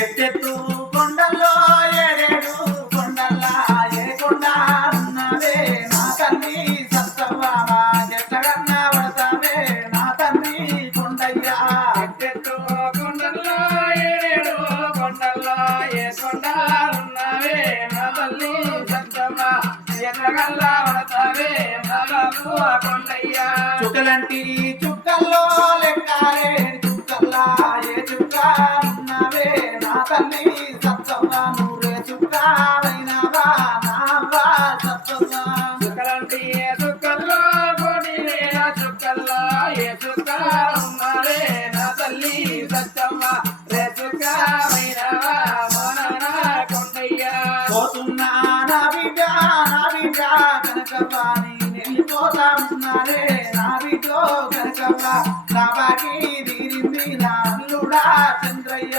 ఎత్తెత్తు కొండల్లో ఏడేడు కొండల్లా ఏ కొండ ఉన్నవే నా తల్లి సత్తవ్వ ఎత్తగన్న పడతావే నా తల్లి కొండయ్యా. ఎత్తెత్తు కొండల్లో ఏడేడు కొండల్లో ఏ కొండ ఉన్నవే నా తల్లి సత్తవ్వ ఎత్తగల్ల పడతావే నా కొండయ్యా. చుక్కలంటి చుక్కల్లో లెక్కాలే చుక్కల్లా ఏ చుక్క ఉన్నవే నా తల్లి సత్తవ్వ నూరే చుక్కవైనవా నావా సత్తవ్వ. చుక్కలంటి చుక్కల్లో కోటి వేల చుక్కల్లో ఏ చుక్క ఉన్నవే నా తల్లి సత్తవ్వ రే చుక్కమైనవా మోనన కొండయ్యా. పోతున్నా నా బిడ్డ కనకవ్వాని వెళ్ళిపోతా ఉన్నారే నా బిడ్డో కనకవ్వ నా బాకి తీరింది నా అల్లుడా చంద్రయ్య.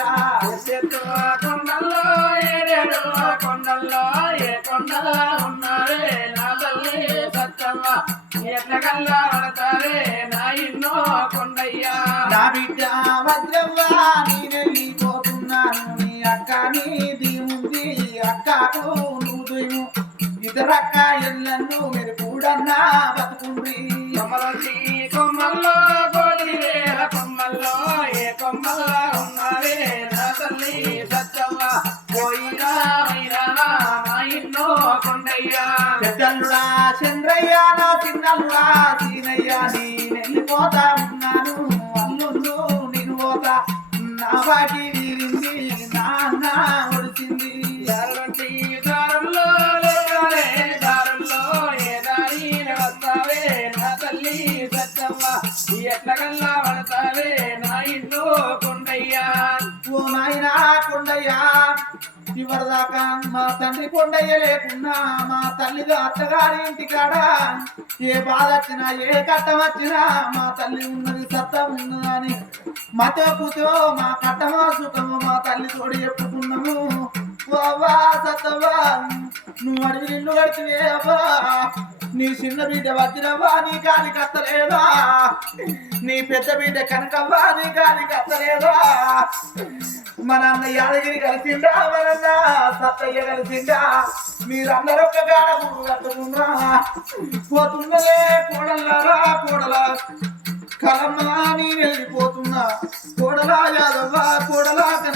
ఎత్తెత్తు కొండల్లో ఏడేడు కొండల్లో ఏ కొండలో ఉన్నవే నా తల్లి సత్తవ్వ ఎట్లకల్లా పడతావే నా ఇన్నో కొండయ్యా. నా బిడ్డ వజ్రవ్వ నేనెళ్ళిపోతున్నాను నీ అక్క నీది ఉంది అక్కకు నువ్వు ఇద్దరక్క ఎల్లన్ను మీరు కూడన్నా బతుకుంది. కొమ్మలొచ్చి కొమ్మల్లో కోటి వేల కొమ్మల్లో ఏ కొమ్మల్లో ఉన్నవే నా తల్లి సత్తవ్వ పోయినా వైరానా నా ఇన్నో కొండయ్యా. పెద్దల్లుడా చంద్రయ్య నా చిన్నల్లుడా సీనయ్య నేనెళ్ళిపోతా ఉన్నాను అల్లుళ్ళు నేను పోతా నా బాకి తీరింది నాన్న ఒడిచింది. దారులంటి దారుల్లో లేకాలే దారుల్లో ఏ దారిన వస్తావే నా తల్లి సత్తవ్వ ఎట్లకల్లా పడతావే నా ఇన్నో కొండయ్యా. ఓ నాయనా కొండయ్యా చివరిదాకా మా తండ్రి కొండయ్య లేకున్నా మా తల్లిగా అత్తగారి ఇంటికాడ ఏ బాధ వచ్చినా ఏ కట్టం వచ్చినా మా తల్లి ఉన్నది సత్తా ఉన్నదని మాతో కూతో మా కట్టమో సుఖమో మా తల్లి తోడు చెప్పుకున్నాము. ఓ అవ్వా సత్తవ్వా నువ్వు అడిగి నిన్ను గడిచివే అవ్వా నీ చిన్న బిడ్డ వజ్రవ్వా నీ గాలి కత్తలేదా నీ పెద్ద బిడ్డ కనకవ్వా నీ గాలి కత్తలేదా మన అన్న యాదగిరి కలిసిందా మనన్న సత్తయ్య కలిసిందా మీరందరూ ఒక్క గాడ గుడు కట్టుకున్నా పోతున్నదే కోడల్లారా కోడల కలమ్మా నీ వెళ్ళిపోతున్నా కోడలా యాదవ్వ